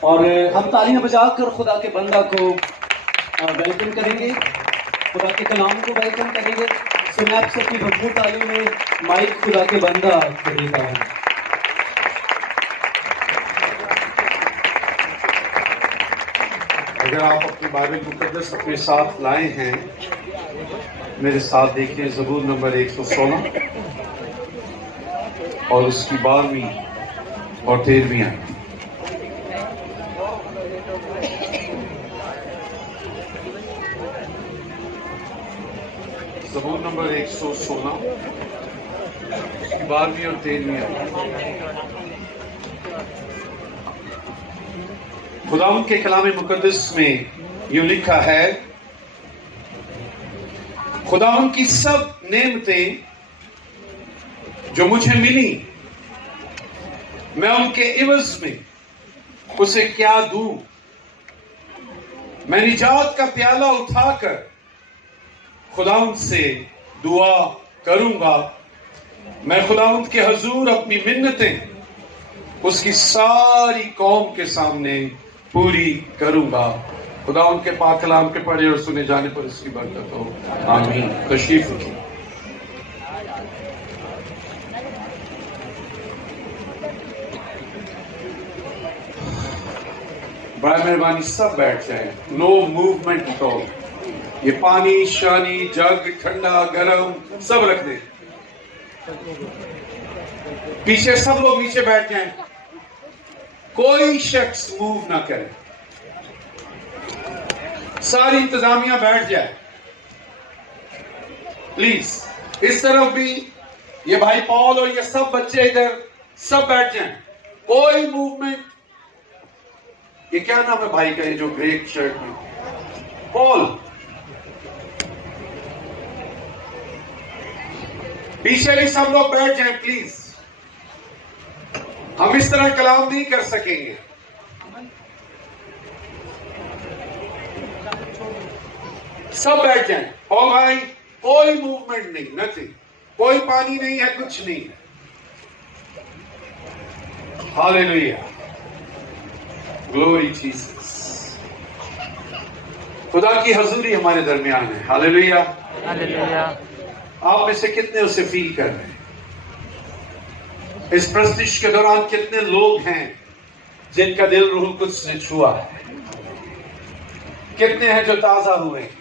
اور ہم تالیاں بجا کر خدا کے بندہ کو ویلکم کریں گے، خدا کے کلام کو ویلکم کریں گے. سو میں آپ سب کی بھرپور تعلیم میں مائک خدا کے بندہ کو دیتا ہوں. اگر آپ اپنی بائبل مقدس اپنے ساتھ لائے ہیں، میرے ساتھ دیکھیں زبور نمبر 116 اور اس کی 12ویں اور 13ویں آیت. زبور نمبر 116 اس کی 12ویں اور 13ویں آیت. خداوند کے کلام مقدس میں یوں لکھا ہے، خداوند کی سب نعمتیں جو مجھے ملی، میں ان کے عوض میں اسے کیا دوں؟ میں نجات کا پیالہ اٹھا کر خداوند سے دعا کروں گا. میں خداوند کے حضور اپنی منتیں اس کی ساری قوم کے سامنے پوری کروں گا. خداوند کے پاک کلام کے پڑھے اور سنے جانے پر اس کی برکت ہو. آمین. تشریف رکھیں. برائے مہربانی سب بیٹھ جائیں. No movement at all. یہ پانی شانی جگ ٹھنڈا گرم سب رکھ دیں. پیچھے سب لوگ نیچے بیٹھ جائیں. کوئی شخص موو نہ کرے. ساری انتظامیہ بیٹھ جائے پلیز. اس طرف بھی یہ بھائی پال اور یہ سب بچے ادھر سب بیٹھ جائیں. کوئی موومنٹ. یہ کیا نام ہے بھائی کا یہ جو گرے شرٹ میں؟ پال. پیچھے بھی سب لوگ بیٹھ جائیں پلیز. ہم اس طرح کلام نہیں کر سکیں گے. سب بیٹھ جائیں. او بھائی کوئی موومنٹ نہیں، نتھنگ. کوئی پانی نہیں ہے، کچھ نہیں ہے. ہاللیلویا. Glory Jesus. خدا کی حضوری ہمارے درمیان ہے. ہاللیلویا. ہاللیلویا. آپ میں سے کتنے اسے فیل کر رہے ہیں؟ اس پرستش کے دوران کتنے لوگ ہیں جن کا دل روح القدس نے چھوا ہے؟ کتنے ہیں جو تازہ ہوئے ہیں؟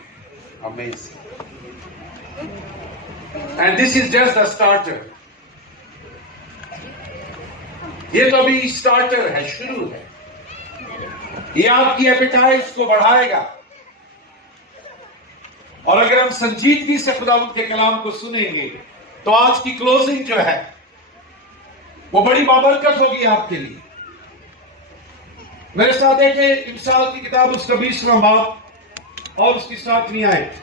Amazing. And this is just the starter. یہ تو ابھی سٹارٹر ہے، شروع ہے. یہ آپ کی ایپیٹائز کو بڑھائے گا. اور اگر ہم سنجیدگی سے خداوند کے کلام کو سنیں گے تو آج کی کلوزنگ جو ہے وہ بڑی بابرکت ہوگی آپ کے لیے. میرے ساتھ دیکھیں امثال کی کتاب اس کا 20واں باب اور اس کی 7ویں آیت.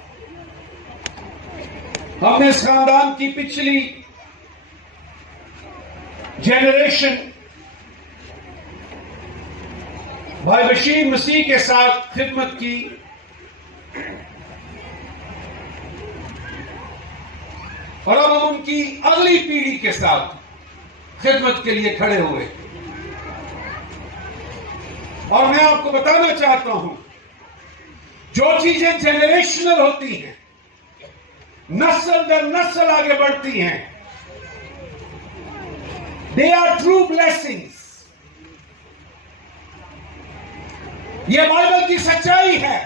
ہم نے اس خاندان کی پچھلی جنریشن بھائی بشیر مسیح کے ساتھ خدمت کی، اور اب ہم ان کی اگلی پیڑھی کے ساتھ خدمت کے لیے کھڑے ہوئے. اور میں آپ کو بتانا چاہتا ہوں، جو چیزیں جنریشنل ہوتی ہیں، نسل در نسل آگے بڑھتی ہیں، they are true blessings. یہ بائبل کی سچائی ہے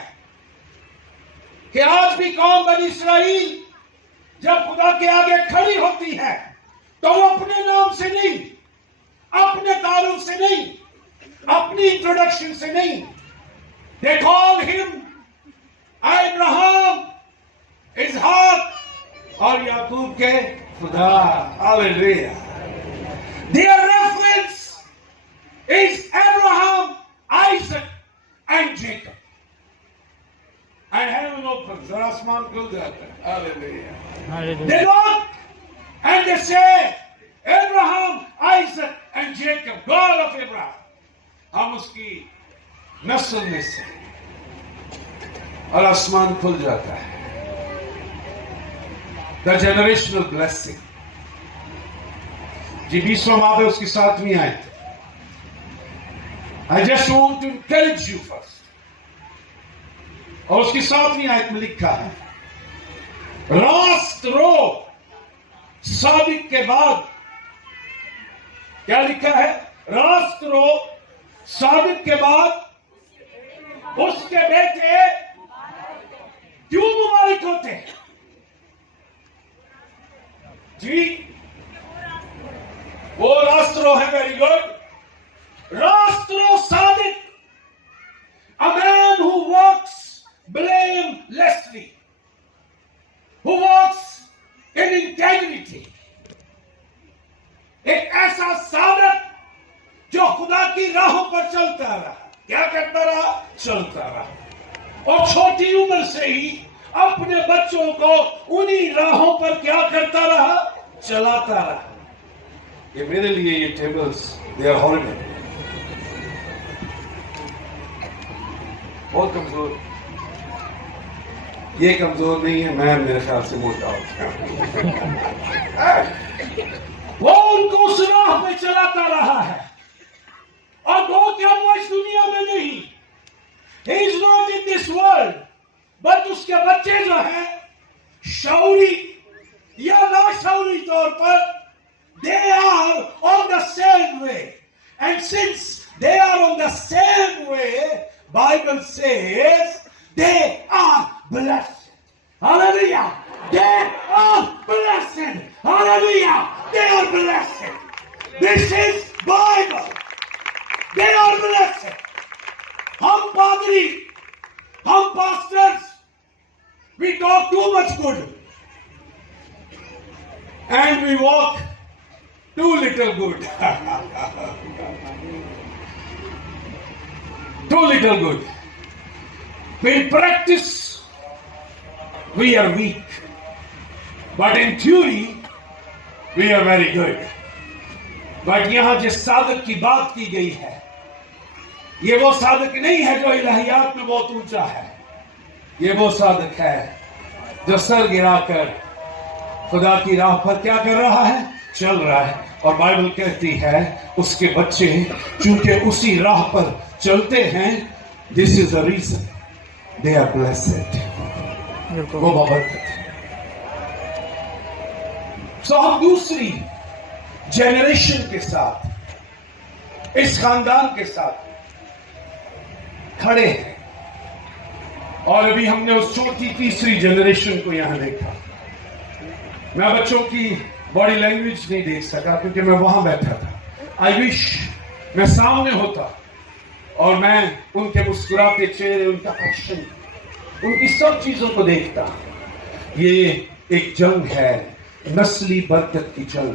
کہ آج بھی قوم بنی اسرائیل جب خدا کے آگے کھڑی ہوتی ہے تو وہ اپنے نام سے نہیں، اپنے تعارف سے نہیں، اپنی انٹروڈکشن سے نہیں. They call him ابراہیم، اسحاق اور یعقوب کے خدا. ہاللیلویا. Their reference is Abraham, Isaac and Jacob. And heaven opens, اور آسمان کھل جاتا ہے. Hallelujah. They look and they say, Abraham, Isaac and Jacob, God of Abraham. ہم اس کی نسل میں سے، اور آسمان کھل جاتا ہے. The generational blessing. جی 20واں باب ہے اس کی 7ویں آیت. I just want to encourage you first. اور اس کی 7ویں آیت میں لکھا ہے راست رو صادق کے بعد. کیا لکھا ہے؟ راست رو صادق کے بعد اس کے بیٹے کیوں مبارک ہوتے ہیں؟ جی وہ راست رو ہے. Very good. راست رو صادق, a man who walks blamelessly, who walks in integrity. ایک ایسا صادق جو خدا کی راہوں پر چلتا رہا. کیا کرتا رہا؟ چلتا رہا. اور چھوٹی عمر سے ہی اپنے بچوں کو انہی راہوں پر کیا کرتا رہا؟ چلاتا رہا. یہ میرے لیے یہ ٹیبلز they are horrible. بہت کمزور. یہ کمزور نہیں ہے, میں میرے خیال سے موٹا ہوں. وہ ان کو اس راہ پہ چلاتا رہا ہے اور وہ کیا وہ اس دنیا میں نہیں. He is not in this world. But اس کے بچے جو ہیں شعوری یا لاشعوری طور پر they are on the same way. And since they are on the same way, Bible says they are blessed. Hallelujah. They are blessed. Hallelujah. They are blessed. This is Bible. They are blessed. ہم پادری, ہم pastors, we talk too much good. And we walk too little good. Too little good. In practice, we are weak. But in theory, we are very good. But یہاں جس صادق کی بات کی گئی ہے, یہ وہ صادق نہیں ہے جو الہیات میں بہت اونچا ہے. یہ وہ صادق ہے جو سر گرا کر خدا کی راہ پر کیا کر رہا ہے؟ چل رہا ہے. اور بائبل کہتی ہے اس کے بچے چونکہ اسی راہ پر چلتے ہیں, this is the reason they are blessed. وہ بابرکت ہے. سو ہم دوسری جنریشن کے ساتھ, اس خاندان کے ساتھ کھڑے ہیں. اور ابھی ہم نے اس چھوٹی تیسری جنریشن کو یہاں دیکھا. میں بچوں کی باڈی لینگویج نہیں دیکھ سکا کیونکہ میں وہاں بیٹھا تھا. آئی وش میں سامنے ہوتا اور میں ان کے مسکراتے چہرے, ان کا ایکشن, ان کی سب چیزوں کو دیکھتا. یہ ایک جنگ ہے, نسلی برکت کی جنگ.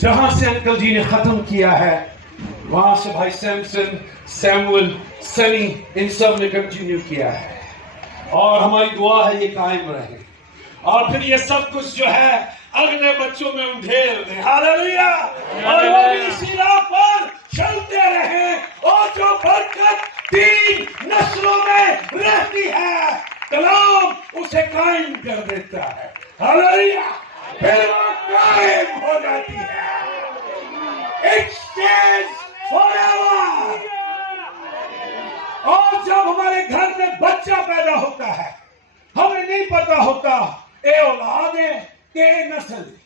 جہاں سے انکل جی نے ختم کیا ہے وہاں سے بھائی سیمسن, سیمول, سنی, ان سب نے کنٹینیو کیا ہے. اور ہماری دعا ہے یہ قائم رہے. اور پھر یہ سب کچھ جو ہے اگلے بچوں میں انڈھیل دیں. ہاللیلویا. اور وہ بھی اسی راہ پر چلتے رہیں, اور جو برکت 3 نسلوں میں رہتی ہے کلام اسے قائم کر دیتا ہے. ہاللیلویا. پھر وہ قائم ہو جاتی ہے. It stays forever. اور جب ہمارے گھر میں بچہ پیدا ہوتا ہے ہمیں نہیں پتا ہوتا اے اولاد ہے کہ اے نسل ہے.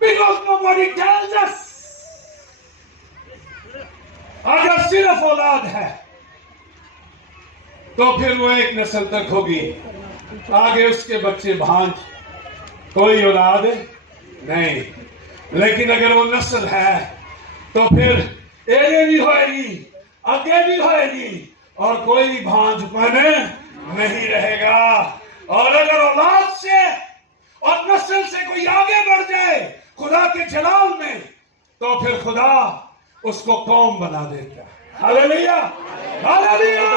Because nobody tells us. اگر صرف اولاد ہے تو پھر وہ ایک نسل تک ہوگی, آگے اس کے بچے بھانج, کوئی اولاد نہیں. لیکن اگر وہ نسل ہے تو پھر ایگے بھی ہوئے گی, آگے بھی ہوئے گی, اور کوئی بھانج پانے نہیں رہے گا. اور اگر اولاد سے اور نسل سے کوئی آگے بڑھ جائے خدا کے جلال میں تو پھر خدا اس کو قوم بنا دیتا ہے. ہاللیلویا. ہاللیلویا.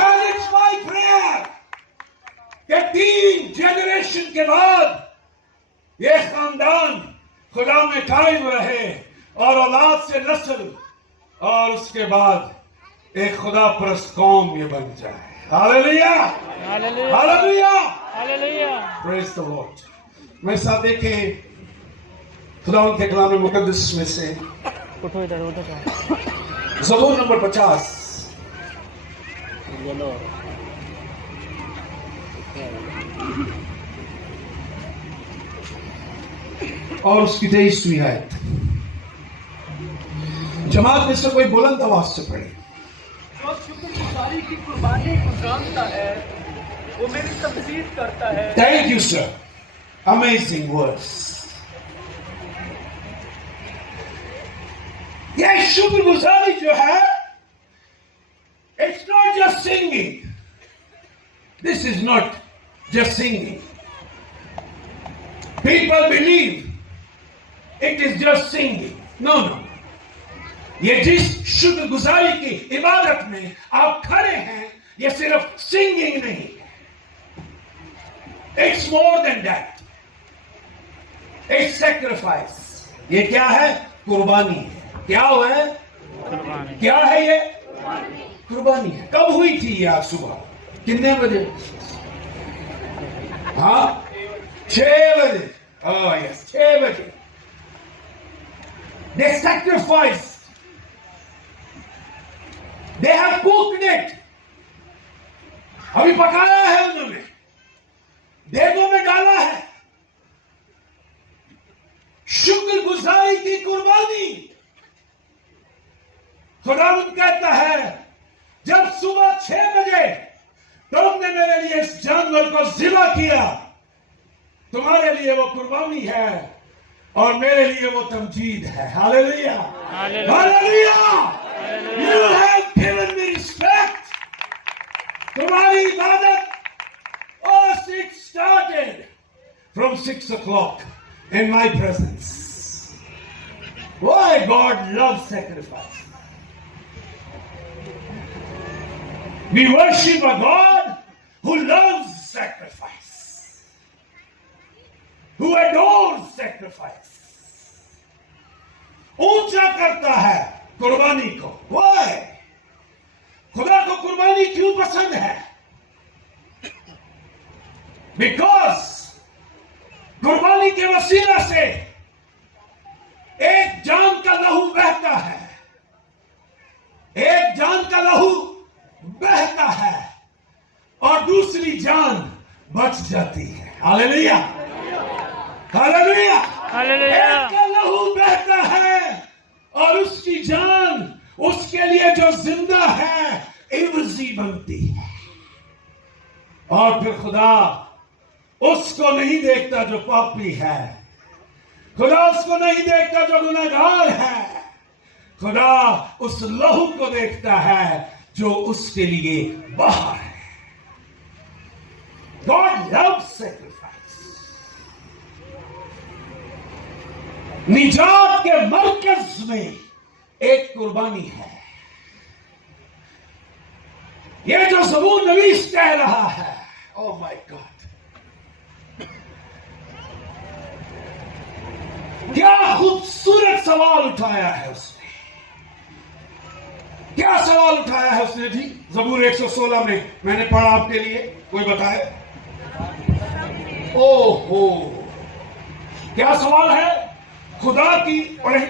And it's my prayer کہ 3 جنریشن کے بعد یہ خاندان خدا میں قائم رہے اور اولاد سے نسل اور اس کے بعد ایک خدا پرست قوم یہ بن جائے. ہاللیلویا. ہاللیلویا. ہاللیلویا. پریز دی لارڈ. میرے ساتھ دیکھیں خدا ان کے کلام مقدس میں سے اٹھو ادھر ادھر زبور نمبر 50 اور اس کی 23ویں آیت. جماعت میں سے کوئی بلند آواز سے پڑھے. جو شکر گزاری کی قربانی کو جانتا ہے وہ میری تمجید کرتا ہے. Thank you, sir. Amazing words. یہ شکر گزاری جو ہے, it's not just singing. This is not just singing. People believe it is just singing. No, no. یہ جس شکر گزاری کی عبادت میں آپ کھڑے ہیں, یہ صرف سنگنگ نہیں ہے. It's more than that. It's sacrifice. یہ کیا ہے؟ قربانی ہے. کیا ہوا ہے؟ کیا ہے یہ؟ قربانی ہے. کب ہوئی تھی یہ آج صبح؟ کتنے بجے؟ ہاں 6 بجے. Oh yes, 6 بجے. They sacrificed. They have cooked it. ابھی پکایا ہے انہوں نے, دیگوں میں ڈالا ہے. شکر گزاری کی قربانی. خداوند کہتا ہے جب صبح 6 بجے تم نے میرے لیے اس جانور کو ذبح کیا, تمہارے لیے وہ قربانی ہے اور میرے لیے وہ تمجید ہے. ہاللیلویا, ہاللیلویا. You have given me respect. تمہاری عبادت, oh, it started from 6 o'clock in my presence. Why God loves sacrifice. We worship a God who loves sacrifice, who adores sacrifice. اونچا کرتا ہے قربانی کو. Why? خدا کو قربانی کیوں پسند ہے؟ Because قربانی کے وسیلہ سے ایک جان کا لہو بہتا ہے, ایک جان کا لہو بہتا ہے اور دوسری جان بچ جاتی ہے. ہاللیلویا, ہاللیلویا. ایک کا لہو بہتا ہے اور اس کی جان اس کے لیے جو زندہ ہے عوضی بنتی ہے. اور پھر خدا اس کو نہیں دیکھتا جو پاپی ہے, خدا اس کو نہیں دیکھتا جو گنہگار ہے, خدا اس لہو کو دیکھتا ہے جو اس کے لیے باہر ہے. God loves sacrifice. نجات کے مرکز میں ایک قربانی ہے. یہ جو زبور نویس کہہ رہا ہے, او مائی گاڈ, کیا خوبصورت سوال اٹھایا ہے اس نے. کیا سوال اٹھایا ہے اس نے جی؟ زبور 116 میں نے پڑھا آپ کے لیے, کوئی بتائے؟ او ہو, کیا سوال ہے؟ خدا کی پڑھیں.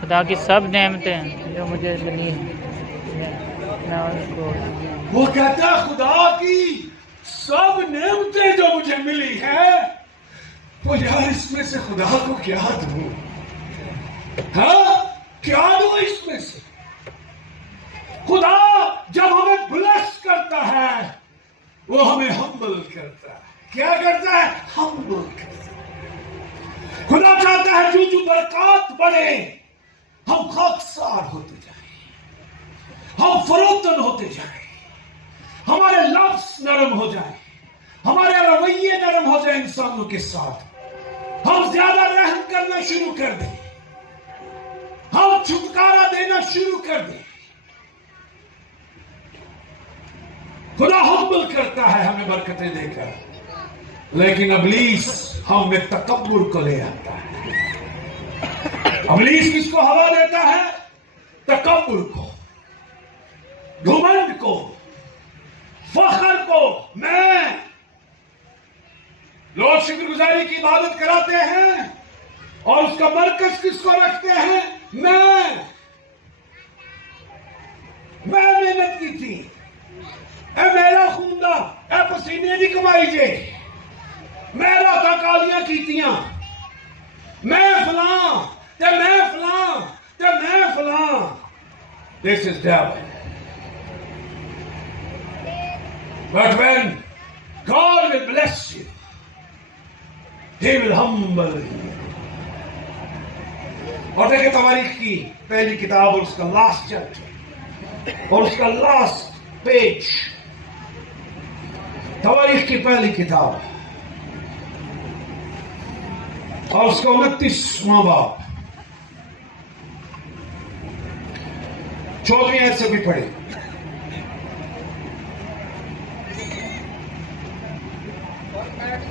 خدا کی سب نعمتیں جو مجھے ملی ہیں, میں ان کو. وہ کہتا ہے خدا کی سب نعمتیں جو مجھے ملی ہیں, تو یار اس میں سے خدا کو کیا دوں؟ ہاں, کیا دوں اس میں سے؟ خدا جب ہمیں بلیس کرتا ہے وہ ہمیں ہمبل کرتا ہے. کیا کرتا ہے؟ ہمبل کرتا ہے. خدا چاہتا ہے جو جو برکات بڑھے ہم خاکسار ہوتے جائیں, ہم فروتن ہوتے جائیں, ہمارے لفظ نرم ہو جائیں, ہمارے رویے نرم ہو جائیں انسانوں کے ساتھ, ہم زیادہ رحم کرنا شروع کر دیں, ہم چھٹکارا دینا شروع کر دیں. خدا ہمبل کرتا ہے ہمیں برکتیں دے کر, لیکن ابلیس ہم میں تکبر کو لے آتا ہے. ابلیس کس کو ہوا دیتا ہے؟ تکبر کو, گھمنڈ کو, فخر کو. میں لوگ شکر گزاری کی عبادت کراتے ہیں اور اس کا مرکز کس کو رکھتے ہیں؟ میں محنت کی تھی، اے میرا خوندا، اے پسینے دی کمائی جے، میں راتاں کالیاں کیتیاں، میں فلاں تے میں فلاں تے میں فلاں. This is devil. But when God will bless you, He will humble you. اور دیکھیں تواریخ کی پہلی کتاب اور اس کا لاسٹ چیپٹر اور اس کا لاسٹ پیج، تواریخ کی پہلی کتاب اور اس کا 29واں باب، 14ویں آیت سے بھی پڑھیں.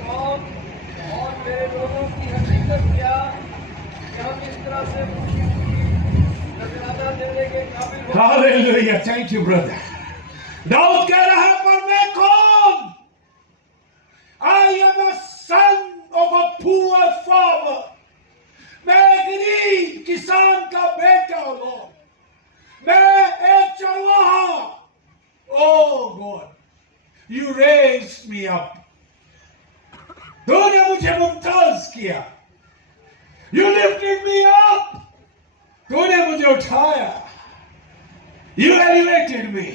اور میرے لوگوں کی حقیقت کیا کہ ہم اس طرح سے نذرانہ دینے کے قابل ہوں. Hallelujah, thank you brother. داؤد کہہ رہا ہے پر میں کون؟ I am a son of a poor farmer. میں غریب کسان کا بیٹا ہوں، میں ایک چرواہا. Oh God, you raised me up. تو نے مجھے ممتاز کیا. You lifted me up. تو نے مجھے اٹھایا. You elevated me.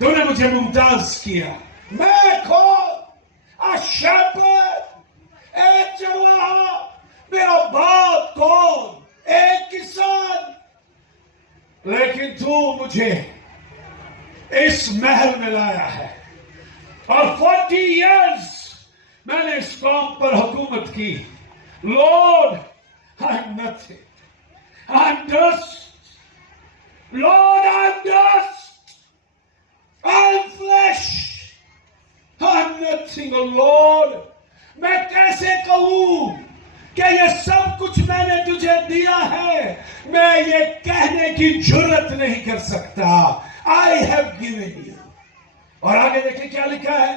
تو نے مجھے ممتاز کیا. میں کون؟ A shepherd. ایک چرواہا. میرا باپ کون؟ ایک کسان. لیکن تو مجھے اس محل میں لایا ہے اور 40 years میں نے اس قوم پر حکومت کی. Lord, I'm nothing. I'm dust. Lord, I'm dust. I'm flesh. I'm nothing, oh Lord. میں کیسے کہوں کہ یہ سب کچھ میں نے تجھے دیا ہے؟ میں یہ کہنے کی جرت نہیں کر سکتا. I have given you. اور آگے دیکھیں کیا لکھا ہے.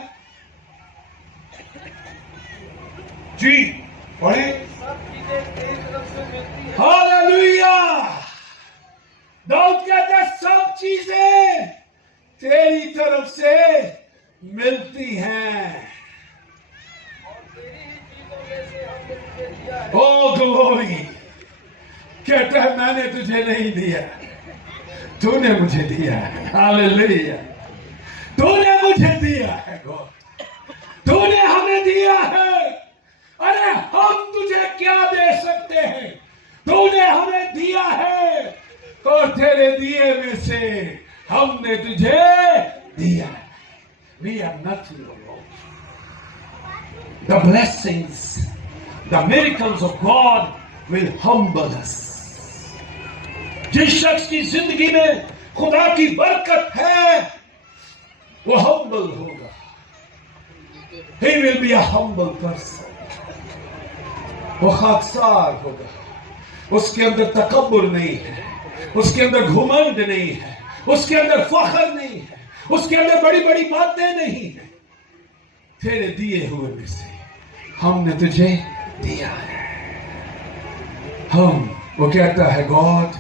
جی پڑھیں. ہاللویہ. داؤد کہتا ہے سب چیزیں تیری طرف سے ملتی ہیں. او گلوری. کہتا ہے میں نے تجھے نہیں دیا، تو نے مجھے دیا ہے. ہاللویہ. تو نے مجھے دیا ہے گاڈ. تو نے ہمیں دیا ہے. ارے ہم تجھے کیا دے سکتے ہیں؟ تو نے ہمیں دیا ہے اور تیرے دیے میں سے ہم نے تجھے دیا ہے. We are nothing alone. The blessings, the miracles of God will humble us. جس شخص کی زندگی میں خدا کی برکت ہے وہ humble ہوگا. He will be a humble person. وہ خاکسار ہوگا. اس کے اندر تکبر نہیں ہے، اس کے اندر گھمنڈ نہیں ہے، اس کے اندر فخر نہیں ہے، اس کے اندر بڑی بڑی باتیں نہیں ہیں. تیرے دیے ہوئے میں سے ہم نے تجھے دیا ہے. وہ کہتا ہے گاڈ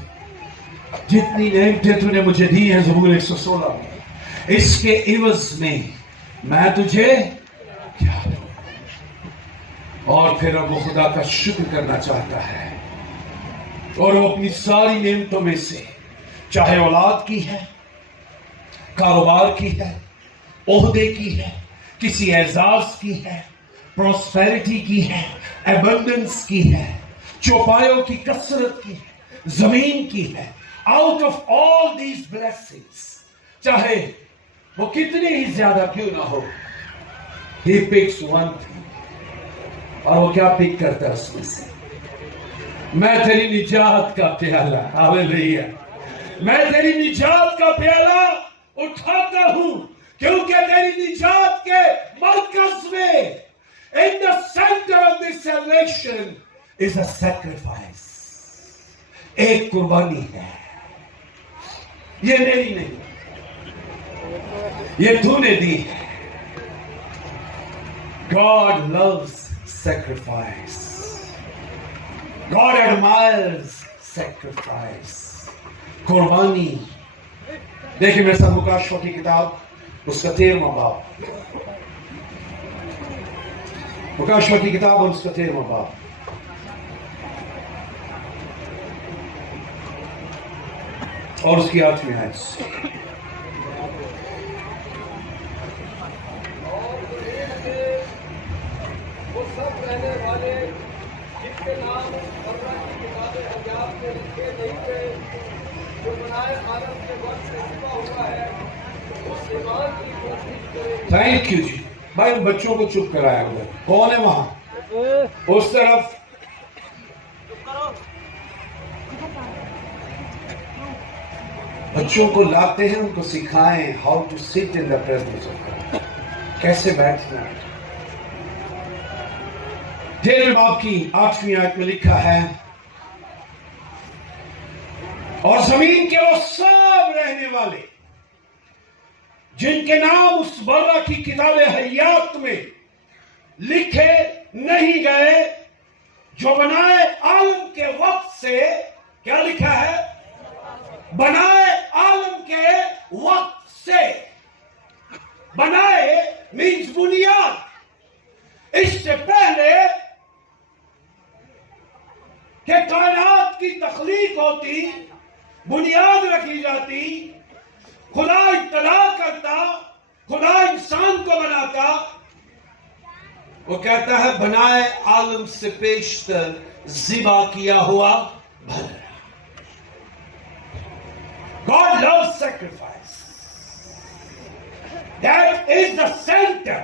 جتنی نعمتیں تو نے مجھے دی ہیں زبور 116 میں، اس کے عوض میں تجھے کیا دوں؟ اور پھر اب وہ خدا کا شکر کرنا چاہتا ہے اور وہ اپنی ساری نعمتوں میں سے چاہے اولاد کی ہے، کاروبار کی ہے، عہدے کی ہے، کسی اعزاز کی ہے، پروسپیرٹی کی ہے، ایبنڈنس کی ہے، چوپایوں کی کثرت کی ہے، زمین کی ہے. Out of all these blessings چاہے وہ کتنی ہی زیادہ کیوں نہ ہو، He picks one thing. اور وہ کیا پک کرتا ہے اس میں سے؟ میں تیری نجات کا پیالہ، ہاللویہ، میں تیری نجات کا پیالہ اٹھاتا ہوں کیونکہ تیری نجات کے مرکز میں in the center of this salvation is a sacrifice. ایک قربانی ہے. یہ میری نہیں، یہ تو نے دی ہے. God loves sacrifice. God admires sacrifice. قربانی. دیکھیں میرے ساتھ مکاشفہ کی کتاب اس کا 13واں باب. مکاشفہ کی کتاب اور اس کا 13واں باب. اور اس کی 8ویں آیت. وہ سب رہنے والے جن کے نام اللہ کی کتاب حیات میں لکھے نہیں تھے جو بنائے عالم کے وقت سے سوا ہوا ہے اس ایمان کی کوشش کرے. تھینک یو جی. بھائی ان بچوں کو چپ کرایا ادھر. کون ہے وہاں اس طرف؟ بچوں کو لاتے ہیں ان کو سکھائیں how to sit in the presence of God. کیسے بیٹھنا. 13ویں باب کی 8ویں آیت میں لکھا ہے اور زمین کے وہ سب رہنے والے جن کے نام اس برہ کی کتاب حیات میں لکھے نہیں گئے جو بنائے عالم کے وقت سے. کیا لکھا ہے؟ بنائے عالم کے وقت سے. بنائے means بنیاد. اس سے پہلے کہ کائنات کی تخلیق ہوتی بنیاد رکھی جاتی خدا اطلاع کرتا خدا انسان کو بناتا وہ کہتا ہے بنائے عالم سے پیشتر ذبح کیا ہوا بھر. God loves sacrifice. That is the center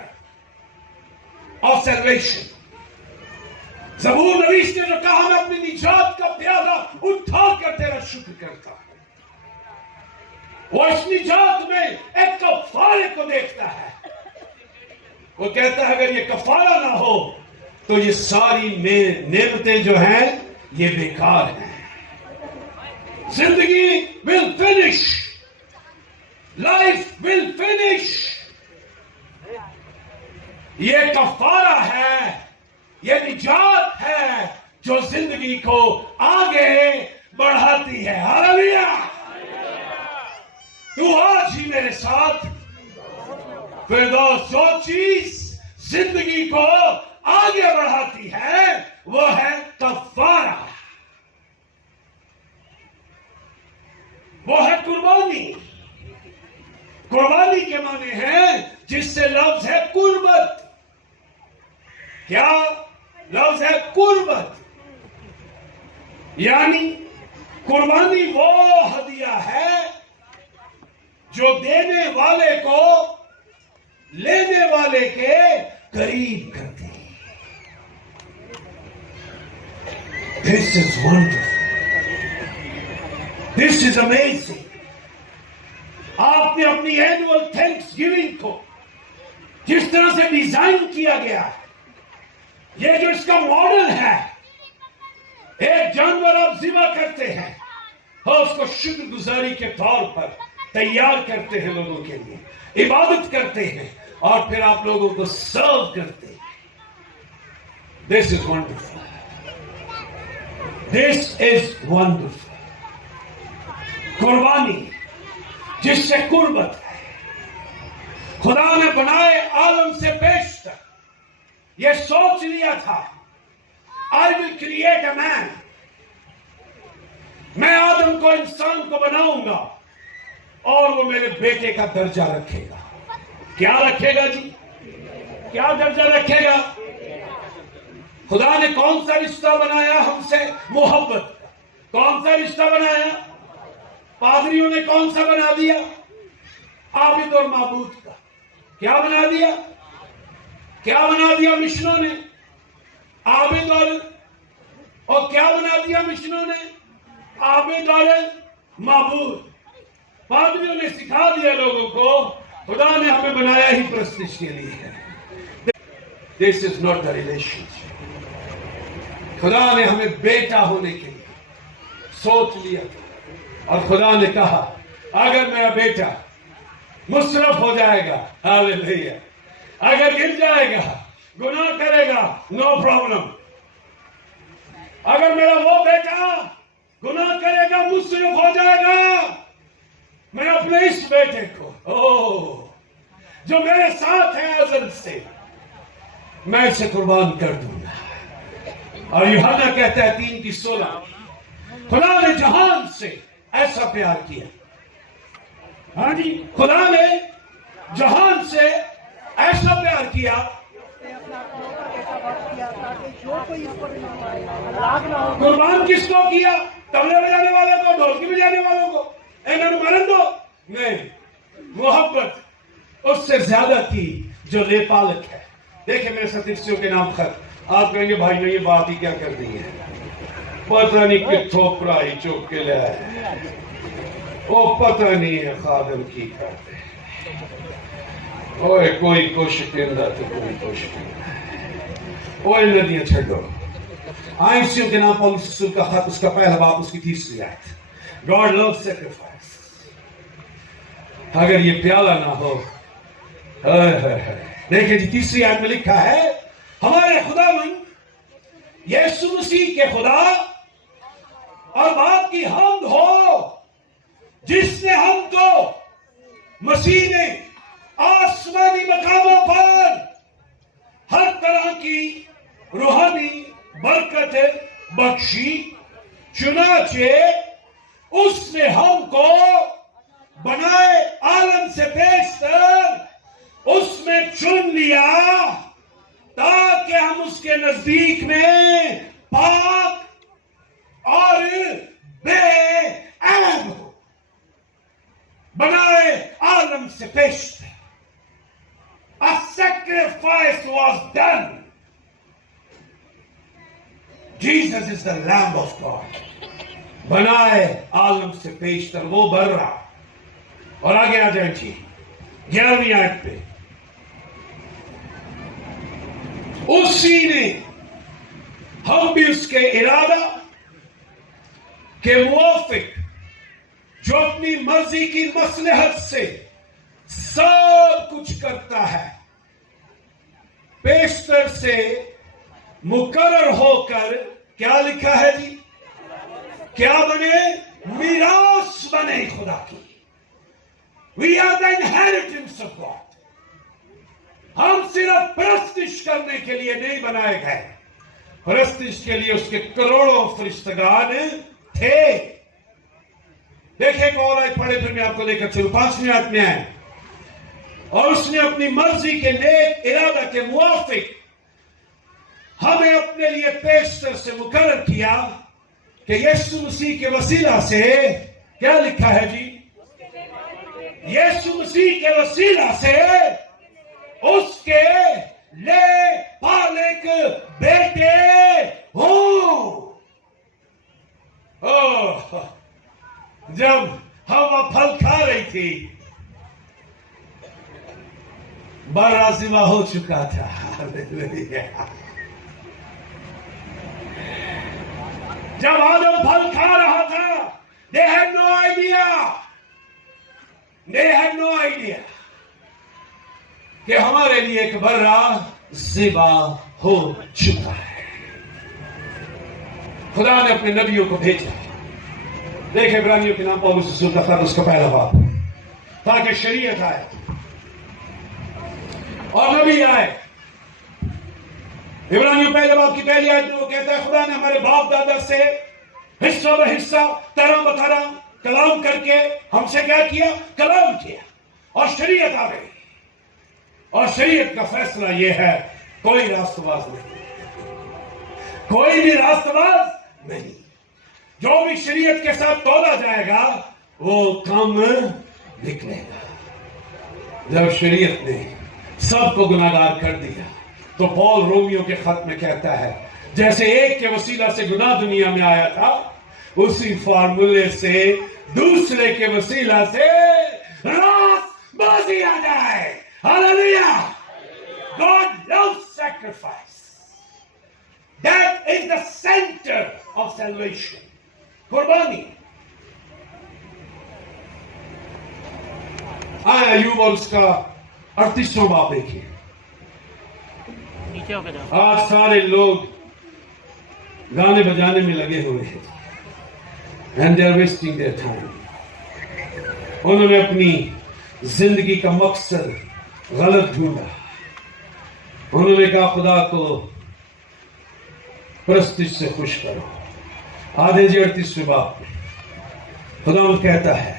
of salvation. زبور نویس نے جو کہا میں اپنی نجات کا پیالہ اٹھا کر تیرا شکر کرتا ہوں. وہ اس نجات میں ایک کفارے کو دیکھتا ہے. وہ کہتا ہے اگر یہ کفارہ نہ ہو تو یہ ساری نعمتیں جو ہیں یہ بیکار ہیں. زندگی will finish. Life will finish. یہ کفارہ ہے یہ نجات ہے جو زندگی کو آگے بڑھاتی ہے. ہاللیلویا. تو آج ہی میرے ساتھ فردوس جو چیز زندگی کو آگے بڑھاتی ہے وہ ہے کفارہ. وہ ہے قربانی. قربانی کے معنی ہے جس سے لفظ ہے قربت. کیا لفظ ہے؟ قربت. یعنی قربانی وہ ہدیہ ہے جو دینے والے کو لینے والے کے قریب کرتی ہے. This is wonderful. This is amazing. آپ نے اپنی اینوئل تھینکس گیونگ کو جس طرح سے ڈیزائن کیا گیا ہے یہ جو اس کا ماڈل ہے ایک جانور آپ ذبح کرتے ہیں اور اس کو شکر گزاری کے طور پر تیار کرتے ہیں لوگوں کے لیے عبادت کرتے ہیں اور پھر آپ لوگوں کو سرو کرتے ہیں. This is wonderful. This is wonderful. قربانی جس سے قربت ہے. خدا نے بنائے عالم سے بیشتر یہ سوچ لیا تھا I will create a man. میں آدم کو انسان کو بناؤں گا اور وہ میرے بیٹے کا درجہ رکھے گا. کیا رکھے گا جی؟ کیا درجہ رکھے گا؟ خدا نے کون سا رشتہ بنایا ہم سے؟ محبت کا. کون سا رشتہ بنایا؟ پادریوں نے کون سا بنا دیا؟ عابد اور معبود کا. کیا بنا دیا؟ کیا بنا دیا مشنوں نے؟ عابد اور کیا بنا دیا مشنوں نے؟ عابد اور معبود. پادریوں نے سکھا دیا لوگوں کو خدا نے ہمیں بنایا ہی پرستش کے لیے ہے. This is not the relationship. خدا نے ہمیں بیٹا ہونے کے لیے سوچ لیا اور خدا نے کہا اگر میرا بیٹا مصرف ہو جائے گا ہاللیلویا اگر گر جائے گا گناہ کرے گا نو پرابلم. اگر میرا وہ بیٹا گناہ کرے گا مصرف ہو جائے گا. میں اپنے اس بیٹے کو جو میرے ساتھ ہے ازل سے میں اسے قربان کر دوں گا. اور یوحنا کہتا ہے 3:16 خدا نے جہان سے ایسا پیار کیا. ہاں جی خدا نے جہان سے ایسا پیار کیا قربان کس کو کیا؟ تبلے بجانے والے کو, ڈھولکی بجانے والوں کو, انہوں مرن دو نہیں, محبت اس سے زیادہ کی جو لے پالک ہے. دیکھیں میرے ساتھ افسیوں کے نام خط. آپ کہیں گے بھائی نے یہ بات ہی کیا کر دی ہے, پتہ نہیں کتھوں پرائی چوک کے لے آئے, وہ پتہ نہیں ہے خادم کی کرتے. اوے کوئی کوشش کرتا تو کوئی کوشش کرتا. اوے ندیاں چھڑو. افسیوں کے نام پولس رسول کا خط, اس کا پہلا باب, اس کی 30 آیت. God loves sacrifice. اگر یہ پیالہ نہ ہو, دیکھیں جی 30 آیت میں لکھا ہے ہمارے خداوند یسوع مسیح کے خدا اور باپ کی حمد ہو جس نے ہم کو مسیح نے آسمانی مقاموں پر ہر طرح کی روحانی برکت بخشی. چنانچہ اس نے ہم کو بنائے عالم سے بیشتر اس میں چن لیا تاکہ ہم اس کے نزدیک میں پاک اور بے عیب ہو. بنائے عالم سے بیشتر. A sacrifice was done. Jesus is the Lamb of God. بنائے عالم سے بیشتر, وہ بر رہا. اور آگے آ جائیں جی 11ویں آیت پہ. اسی نے ہم بھی اس کے ارادہ کے موافق جو اپنی مرضی کی مصلحت سے سب کچھ کرتا ہے بیشتر سے مقرر ہو کر کیا لکھا ہے جی, کیا بنے؟ میراث بنے خدا کی. We are the inheritance of God. ہم صرف پرستش کرنے کے لیے نہیں بنائے گئے, پرستش کے لیے اس کے کروڑوں فرشتگان تھے. دیکھیں ایک اور آیت پڑھے پھر میں آپ کو لے کر چلوں. 5ویں آیت میں آئے. اور اس نے اپنی مرضی کے نیک ارادہ کے موافق ہمیں اپنے لیے پیشتر سے مقرر کیا کہ یسوع مسیح کے وسیلہ سے کیا لکھا ہے جی, یسوع مسیح کے وسیلہ سے اس کے لے پالک بیٹے ہوں. جب ہوا پھل کھا رہی تھی برازمہ ہو چکا تھا. جب آدم پھل کھا رہا تھا they had no idea کہ ہمارے لیے ایک برا ذبح ہو چکا ہے. خدا نے اپنے نبیوں کو بھیجا. دیکھیں عبرانیوں کے نام پولس رسول کا خط, اس کا پہلا باب, تاکہ شریعت آئے اور نبی آئے. عبرانیوں پہلے باب کی پہلی آیت میں وہ کہتا ہے خدا نے ہمارے باپ دادا سے حصہ بہ حصہ طرح بطرح کلام کر کے ہم سے کیا کیا؟ کلام کیا. اور شریعت آ گئی. اور شریعت کا فیصلہ یہ ہے کوئی راست باز نہیں, کوئی بھی راست باز نہیں. جو بھی شریعت کے ساتھ تولا جائے گا وہ کام نکلے گا. جب شریعت نے سب کو گناہگار کر دیا تو پول رومیو کے خط میں کہتا ہے جیسے ایک کے وسیلہ سے گناہ دنیا میں آیا تھا اسی فارمولے سے دوسرے کے وسیلہ سے راست بازی آ جائے. ہاللیلویا. God loves sacrifice. That is the center of salvation. قربانی. ایوب اور اس کا 38واں باب دیکھیے. آج سارے لوگ گانے بجانے میں لگے ہوئے ہیں. and they are wasting their time. انہوں نے اپنی زندگی کا مقصد غلط ڈھونڈا. انہوں نے کہا خدا کو پرستش سے خوش کرو. آدھے 38 باب خدا کہتا ہے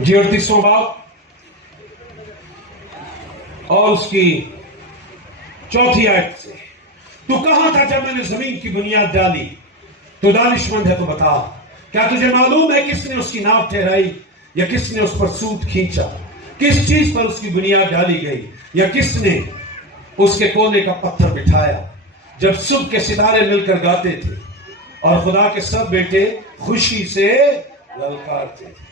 38 باب اور اس کی 4 آیت سے، تو کہاں تھا جب میں نے زمین کی بنیاد ڈالی؟ تو دانش مند ہے تو بتا، کیا تجھے معلوم ہے کس نے اس کی ناپ ٹھہرائی یا کس نے اس پر سوت کھینچا؟ کس چیز پر اس کی بنیاد ڈالی گئی یا کس نے اس کے کونے کا پتھر بٹھایا؟ جب صبح کے ستارے مل کر گاتے تھے اور خدا کے سب بیٹے خوشی سے للکارتے تھے.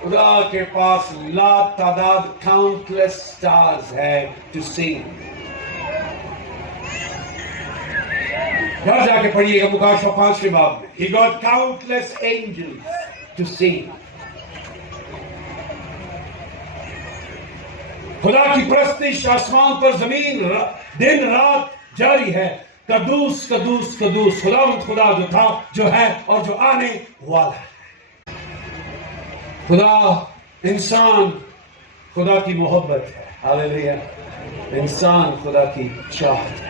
خدا کے پاس لا تعداد countless stars ہے to sing. گھر جا کے پڑھیے گا مکاشفہ 5 باب میں. He got countless angels to sing. خدا کی پرستش آسمان پر زمین دن رات جاری ہے. قدوس قدوس قدوس خدا جو تھا، جو ہے اور جو آنے والا ہے. خدا انسان خدا کی محبت ہے. ہاللیلویا. انسان خدا کی چاہت ہے.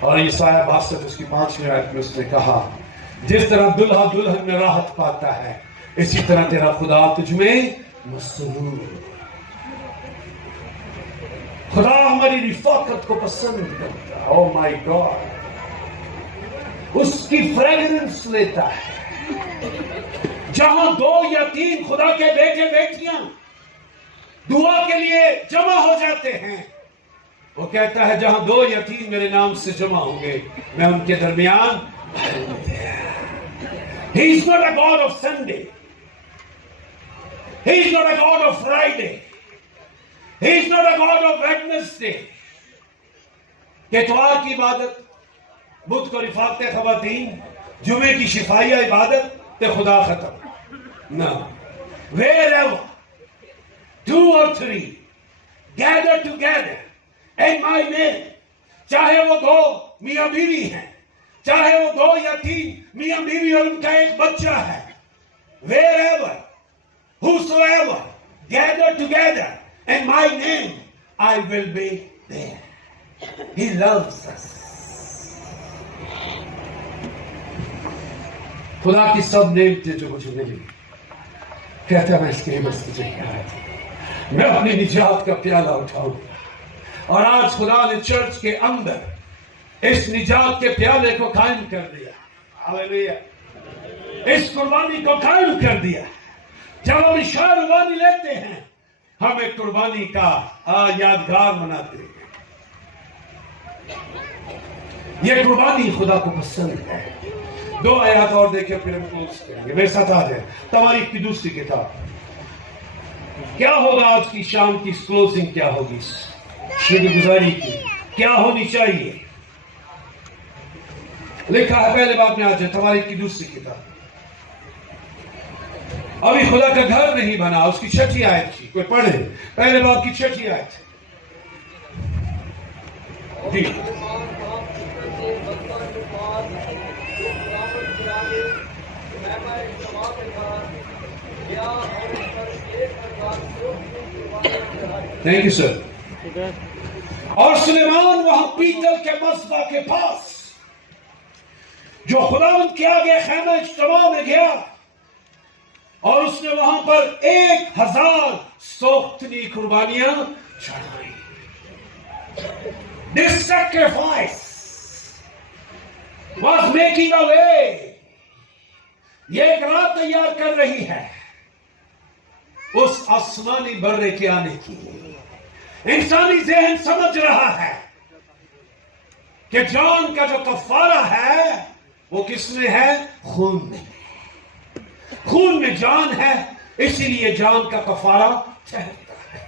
اور یسایہ 62 اس کی 5ویں آیت میں اس نے کہا، جس طرح دلہا دلہن میں راحت پاتا ہے اسی طرح تیرا خدا تجھ میں مسرور. خدا ہماری رفاقت کو پسند کرتا ہے. او مائی گاڈ، اس کی فریگرنس لیتا ہے. جہاں 2 یا 3 خدا کے بیٹے بیٹیاں دعا کے لیے جمع ہو جاتے ہیں، وہ کہتا ہے جہاں 2 یا 3 میرے نام سے جمع ہوں گے میں ان کے درمیان. He is not a God of Sunday. He is not a God of Friday. He is not a God of Wednesday. کہ اتوار کی عبادت، بدھ کو رفاقت خواتین، جمعے کی شفائیہ عبادت تے خدا ختم. No. Wherever 2 or 3 gather together in my name، چاہے وہ 2 میاں بیوی ہیں، چاہے وہ 2 یا 3 میاں بیوی اور ان کا ایک بچہ ہے. Wherever, whosoever gather together in my name, I will be there. He loves us. خدا کی سب نعمتیں جو مجھے ملی، کہتا میں اس کے لیے بس تجھے کہا تھا میں اپنی نجات کا پیالہ اٹھاؤں گا. اور آج خدا نے چرچ کے اندر اس نجات کے پیالے کو قائم کر دیا. ہاللیلویا. اس قربانی کو قائم کر دیا. جب ہم عشاء قربانی لیتے ہیں ہم ایک قربانی کا یادگار مناتے ہیں. یہ قربانی خدا کو پسند ہے. 2 آیات اور دیکھیں پھر ہم کلوز کریں گے. میرے ساتھ آ جائیں تواریخ کی دوسری کتاب. کیا ہوگا آج کی شام کی کلوزنگ؟ کیا ہوگی شکر گزاری کی؟ کیا ہونی چاہیے؟ لکھا ہے پہلے باب میں. آ جائیں تواریخ کی دوسری کتاب. ابھی خدا کا گھر نہیں بنا. اس کی 6 آیت تھی، کوئی پڑھے پہلے باب کی 6 آیت. جی تھینک یو سر. اور سلیمان وہاں پیتل کے مصباح کے پاس جو خداوند کے آگے خیمہ اجتماع میں گیا اور اس نے وہاں پر 1000 سوختنی قربانیاں چڑھائیں. This sacrifice was making a way. یہ ایک راہ تیار کر رہی ہے اس آسمانی برے کے آنے کی. انسانی ذہن سمجھ رہا ہے کہ جان کا جو کفارہ ہے وہ کس میں ہے؟ خون میں. خون میں جان ہے، اسی لیے جان کا کفارہ ٹھہرتا ہے.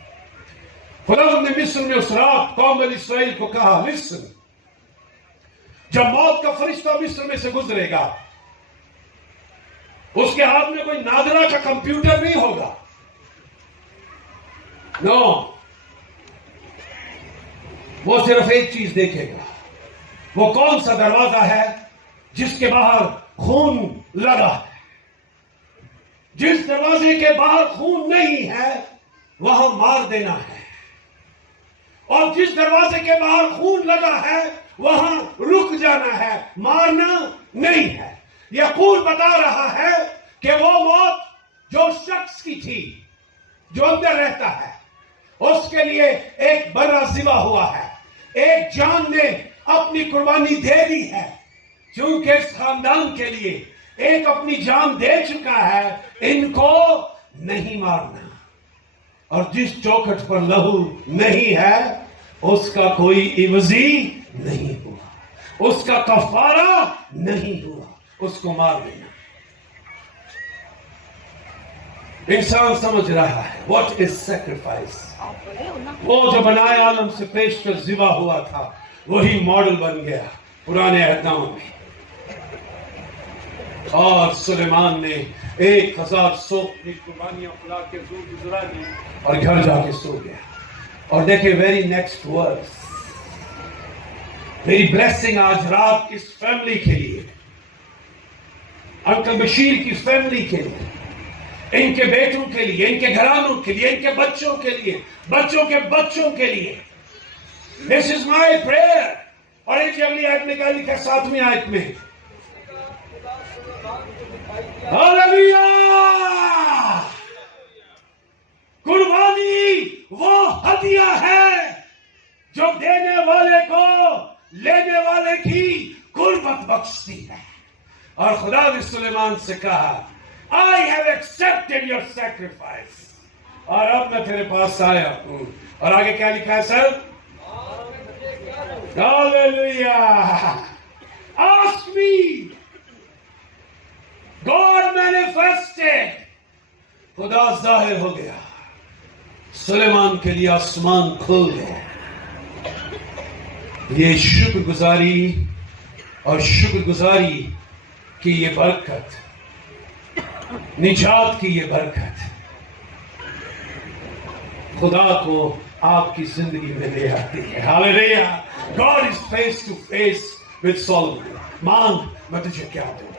خدا نے مصر میں اس رات قوم بنی اسرائیل کو کہا، لسن، جب موت کا فرشتہ مصر میں سے گزرے گا اس کے ہاتھ میں کوئی نادرا کا کمپیوٹر نہیں ہوگا. نو، وہ صرف ایک چیز دیکھے گا. وہ کون سا دروازہ ہے جس کے باہر خون لگا ہے. جس دروازے کے باہر خون نہیں ہے وہاں مار دینا ہے. اور جس دروازے کے باہر خون لگا ہے وہاں رک جانا ہے, مارنا نہیں ہے. یعقوب بتا رہا ہے کہ وہ موت جو شخص کی تھی جو اندر رہتا ہے اس کے لیے ایک بڑا ذبح ہوا ہے. ایک جان نے اپنی قربانی دے دی ہے, چونکہ اس خاندان کے لیے ایک اپنی جان دے چکا ہے. ان کو نہیں مارنا. اور جس چوکھٹ پر لہو نہیں ہے اس کا کوئی عوضی نہیں ہوا, اس کا کفارہ نہیں ہوا, اس کو مار دینا. انسان سمجھ رہا ہے what is sacrifice. وہ جو بنائے عالم سے پیش کر ذبح ہوا تھا وہی ماڈل بن گیا پرانے عہدوں میں. اور سلیمان نے 1000 سوکھ قربانیاں کھلا کے گزرا دی اور گھر جا کے سو گیا. اور دیکھیں ویری نیکسٹ ورڈ, میری بلیسنگ آج رات اس فیملی کے لیے, انکل بشیر کی فیملی کے لیے, ان کے بیٹوں کے لیے, ان کے گھرانوں کے لیے, ان کے بچوں کے لیے, بچوں کے بچوں کے لیے. This is my prayer. اور ایک اگلی آیت میں کیا لکھا ہے 7ویں آیت میں, ہاللویہ, قربانی وہ ہدیہ ہے جو دینے والے کو لینے والے کی قربت بخشتی ہے. اور خدا نے سلیمان سے کہا I have accepted your sacrifice. اور اب میں تیرے پاس آیا ہوں. اور آگے کیا لکھا ہے سر؟ Hallelujah. Ask me. God manifested. خدا ظاہر ہو گیا. سلیمان کے لیے آسمان کھل گیا. یہ شکر گزاری اور شکر گزاری کی یہ برکت, نجات کی یہ برکت خدا کو آپ کی زندگی میں لے آتی ہے. ہاللیلویہ. God is face to face with Solomon. مانگ میں تجھے کیا دوں.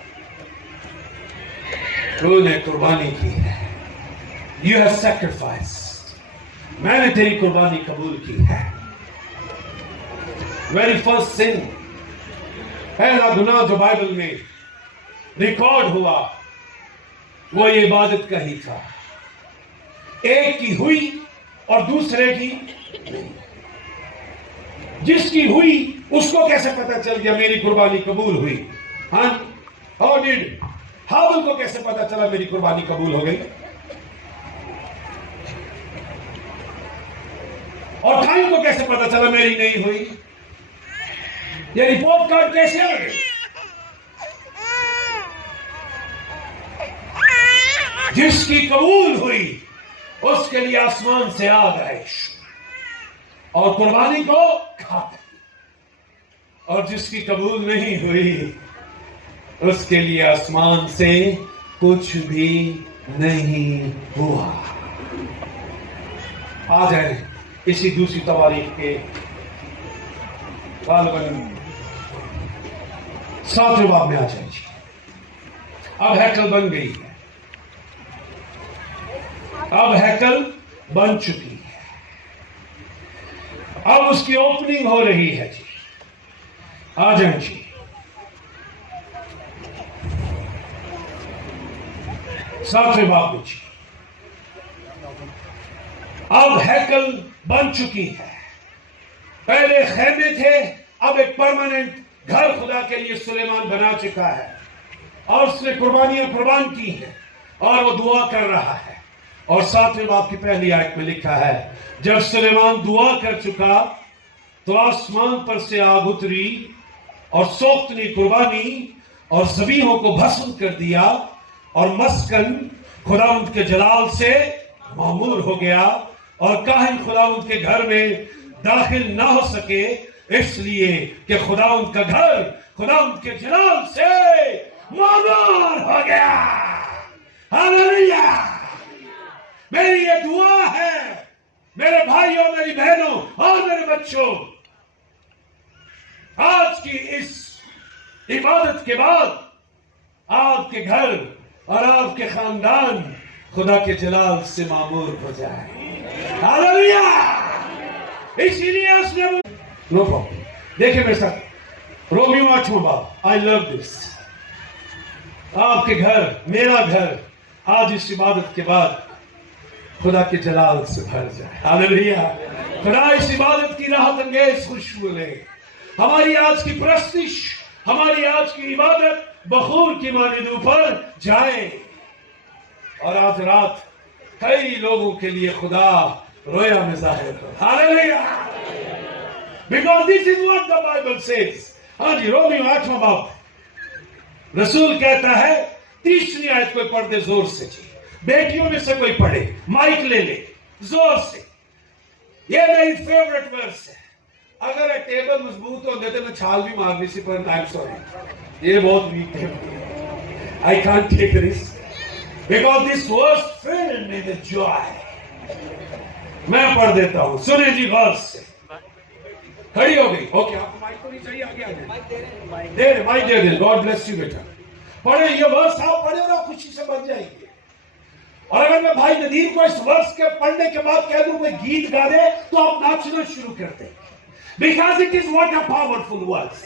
تو نے قربانی کی ہے. You have sacrificed. میں نے تیری قربانی قبول کی ہے. Very first sin, پہلا گناہ جو بائبل میں ریکارڈ ہوا وہ یہ عبادت کا ہی تھا. ایک کی ہوئی اور دوسرے کی نہیں. جس کی ہوئی اس کو کیسے پتا چل گیا میری قربانی قبول ہوئی؟ ہاں, How did ہابل کو کیسے پتا چلا میری قربانی قبول ہو گئی؟ اور قائن کو کیسے پتا چلا میری نہیں ہوئی؟ یہ رپورٹ کارڈ کیسے آ گئی؟ جس کی قبول ہوئی اس کے لیے آسمان سے آ گئے اور قربانی کو کھاتے. اور جس کی قبول نہیں ہوئی اس کے لیے آسمان سے کچھ بھی نہیں ہوا. آ جائیں اسی دوسری تواریخ کے غالباً 7ویں باب میں آ جائیں. اب ہیکل بن گئی ہے, اب ہیکل بن چکی ہے, اب اس کی اوپننگ ہو رہی ہے. جی آ جائیں جی. 7ویں باب میں جی. اب ہیکل بن چکی ہے. پہلے خیمے تھے, اب ایک پرماننٹ گھر خدا کے لیے سلیمان بنا چکا ہے. اور اس نے قربانیاں قربان کی ہیں اور وہ دعا کر رہا ہے. اور 7ویں باب کی پہلی آیت میں لکھا ہے, جب سلیمان دعا کر چکا تو آسمان پر سے آگ اتری اور سوختنی قربانی اور ذبیحوں کو بھسم کر دیا, اور مسکن خداوند کے جلال سے معمور ہو گیا, اور کاہن خداوند کے گھر میں داخل نہ ہو سکے, اس لیے کہ خداوند کا گھر خداوند کے جلال سے معمور ہو گیا. ہاللیلویہ. میری یہ دعا ہے میرے بھائیوں, میری بہنوں اور میرے بچوں, آج کی اس عبادت کے بعد آپ کے گھر اور آپ کے خاندان خدا کے جلال سے معمور ہو جائے. ہاللویا. اسی لیے اس نے نو پرابلم. دیکھیں میرے ساتھ رومیو 8واں باب. آئی لو دس. آپ کے گھر، میرا گھر آج اس عبادت کے بعد خدا کے جلال سے بھر جائے. ہاللویا. خدا اس عبادت کی راحت انگیز خوشبو لے. ہماری آج کی پرستش، ہماری آج کی عبادت بخور کی مانند اوپر جائے. اور آج رات کئی لوگوں کے لیے خدا رویا میں ظاہر ہو. Hallelujah. Because this is what the Bible says. ہاں جی، رومیو 8واں باب رسول کہتا ہے، 30ویں آیت کوئی پڑھ دے زور سے. جی بیٹیوں میں سے کوئی پڑھے، مائک لے لے زور سے. یہ میری فیورٹ ورس ہے. اگر ایک ٹیبل مضبوط ہو دیتے میں چھال بھی مارنی سی پر I'm sorry. یہ بہت ویک ہے. I can't take this. Because this verse filled me with joy. میں پڑھ دیتا ہوں، سنیں جی غور سے. کھڑی ہو گئی. اوکے، آپ کو مائک تو نہیں چاہیے، آگے آ جائیں. دے دے مائک دے دے. گاڈ بلیس یو بیٹا. پڑھیں یہ ورس، آپ پڑھیں اور خوشی سے بن جائیں گے. اور اگر میں بھائی ندیم کو اس ورس کے پڑھنے کے بعد کہہ دوں میں گیت گا دے تو آپ ناچنا شروع کر دیں. Because it is what a powerful verse.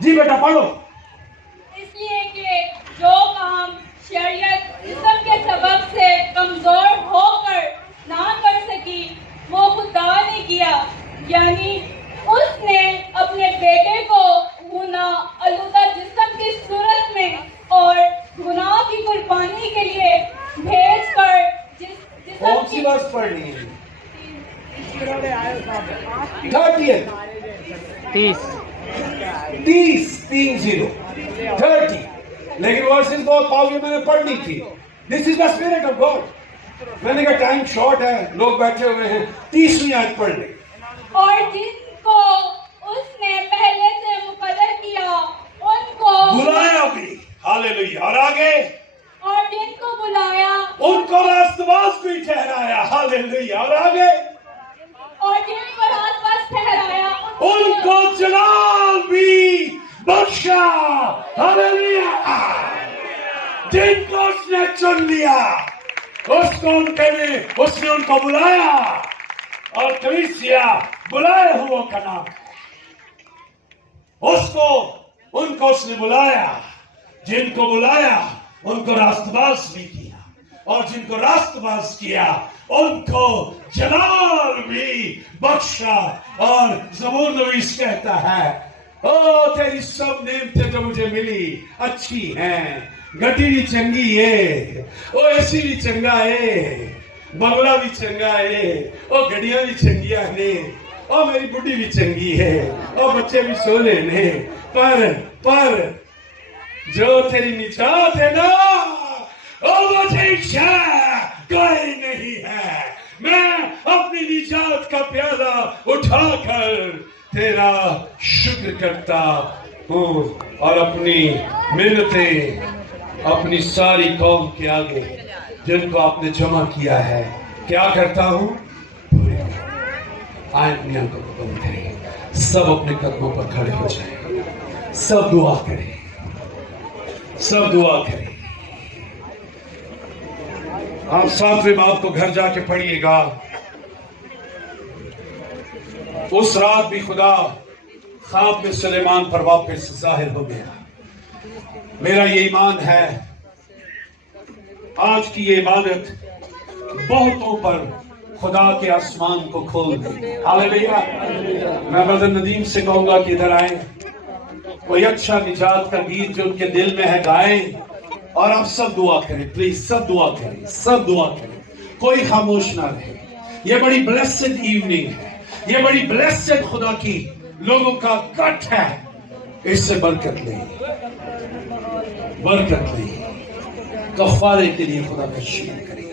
جی بیٹا پڑھو. اس لیے کہ جو کام شریعت اسم کے سبب سے کمزور ہو کر نہ کر سکی وہ خدا نے کیا، یعنی اس نے اپنے بیٹے کو گناہ آلودہ جسم کی صورت میں اور گناہ کی قربانی کے لیے بھیج کر کون سی ورس پڑھنی ہے؟ 30. لیکن ورسز بہت پاؤں میں نے پڑھنی تھی. دس از دا اسپرٹ آف گاڈ. میں نے کہا ٹائم شارٹ ہے، لوگ بیٹھے ہوئے ہیں، 30ویں آیت پڑھ لیں. اور جن کو اس نے پہلے سے مقرر کیا ان کو بلایا بھی. ہاللویا. اور آگے اور جن کو بلایا ان کو راست باز بھی ٹھہرایا. ہاللویا. اور آگے اور جن کو راست باز ٹھہرایا ان کو جلال بھی بخشا. ہاللویا. جن کو اس نے چن لیا اس کو اس نے ان کو بلایا. اور کلیسیا بلائے ہوا کا نام ہے. ان کو اس نے بلایا. جن کو بلایا ان کو راست باز بھی کیا، اور جن کو راست باز کیا ان کو جلال بھی بخشا. اور زبور نویس کہتا ہے، او تیری سب نعمتیں جو مجھے ملی اچھی ہیں. گڈی بھی چنگی ہے، او ایسی بھی چنگا ہے، بنگلہ بھی چنگا ہے، او گڈیاں بھی چنگیاں نے، او میری بڈی بھی چنگی ہے، او بچے بھی سونے نے. پر جو تیری نجات ہے نا، او مجھے کوئی نہیں ہے. میں اپنی نجات کا پیالہ اٹھا کر تیرا شکر کرتا ہوں اور اپنی منتیں اپنی ساری قوم کے آگے جن کو آپ نے جمع کیا ہے کیا کرتا ہوں. آئے اپنی آنکھوں کو بند کریں، سب اپنے قدموں پر کھڑے ہو جائیں، سب دعا کریں، سب دعا کریں. آپ 7ویں باب کو گھر جا کے پڑھیے گا. اس رات بھی خدا خواب میں سلیمان پر واپس ظاہر ہو گیا. میرا یہ ایمان ہے آج کی یہ عبادت بہتوں پر خدا کے آسمان کو کھول دے. ہاللویا. میں برادر ندیم سے کہوں گا کہ ادھر آئیں، کوئی اچھا نجات کا گیت جو ان کے دل میں ہے گائیں، اور آپ سب دعا کریں. پلیز سب دعا کریں، سب دعا کریں، کوئی خاموش نہ رہے. یہ بڑی بلیسڈ ایوننگ ہے، یہ بڑی بلیسڈ خدا کی لوگوں کا کٹ ہے. اس سے برکت لیں، برکت لیں. کفارے کے لیے خدا کا شکر کریں،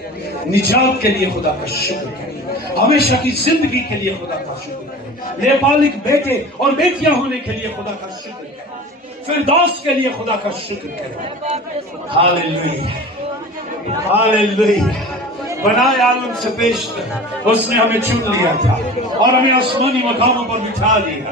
نجات کے لیے خدا کا شکر کریں، ہمیشہ کی زندگی کے لیے خدا کا شکر کریں، لے بالغ بیٹے اور بیٹیاں ہونے کے لیے خدا کا شکر کریں، فردوس کے لیے خدا کا شکر کریں. Hallelujah, hallelujah. بنائے عالم سے پیش اس نے ہمیں چن لیا تھا اور ہمیں آسمانی مقاموں پر بٹھا دیا.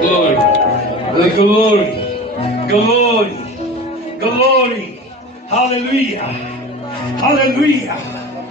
glory, glory, glory, glory, hallelujah, hallelujah,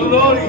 glory।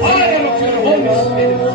Fire of your Holy Spirit।